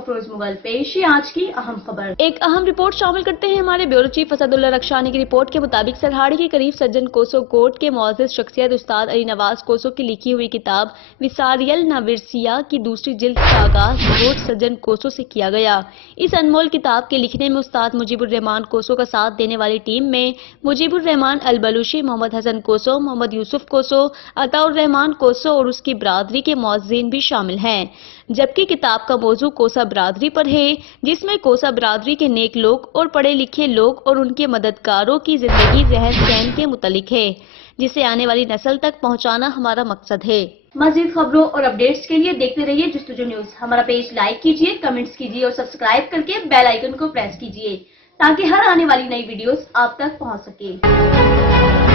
افروز مغل پیش ہے آج کی اہم خبر۔ ایک اہم رپورٹ شامل کرتے ہیں ہمارے بیورو چیف اسد اللہ رخشانی کی رپورٹ کے مطابق سرہاڑی کے قریب سجن کوسو کوٹ کے معزز شخصیت استاد علی نواز کوسو کی لکھی ہوئی کتاب وساریل ناورسیہ کی دوسری جلد کا آغاز رپورٹ سجن کوسو سے کیا گیا۔ اس انمول کتاب کے لکھنے میں استاد مجیب الرحمان کوسو کا ساتھ دینے والی ٹیم میں مجیب الرحمان البلوشی، محمد حسن کوسو، محمد یوسف کوسو، عطا الرحمان کوسو اور اس کی برادری کے معززین بھی شامل ہیں، جبکہ کتاب کا موضوع کوسا برادری پر ہے، جس میں کوسا برادری کے نیک لوگ اور پڑھے لکھے لوگ اور ان کے مددگاروں کی زندگی ذہن سہن کے متعلق ہے، جسے آنے والی نسل تک پہنچانا ہمارا مقصد ہے۔ مزید خبروں اور اپڈیٹس کے لیے دیکھتے رہیے جستجو نیوز۔ ہمارا پیج لائک کیجیے، کمنٹس کیجیے اور سبسکرائب کر کے بیل آئیکن کو پریس کیجیے تاکہ ہر آنے والی نئی ویڈیوز آپ تک پہنچ سکے۔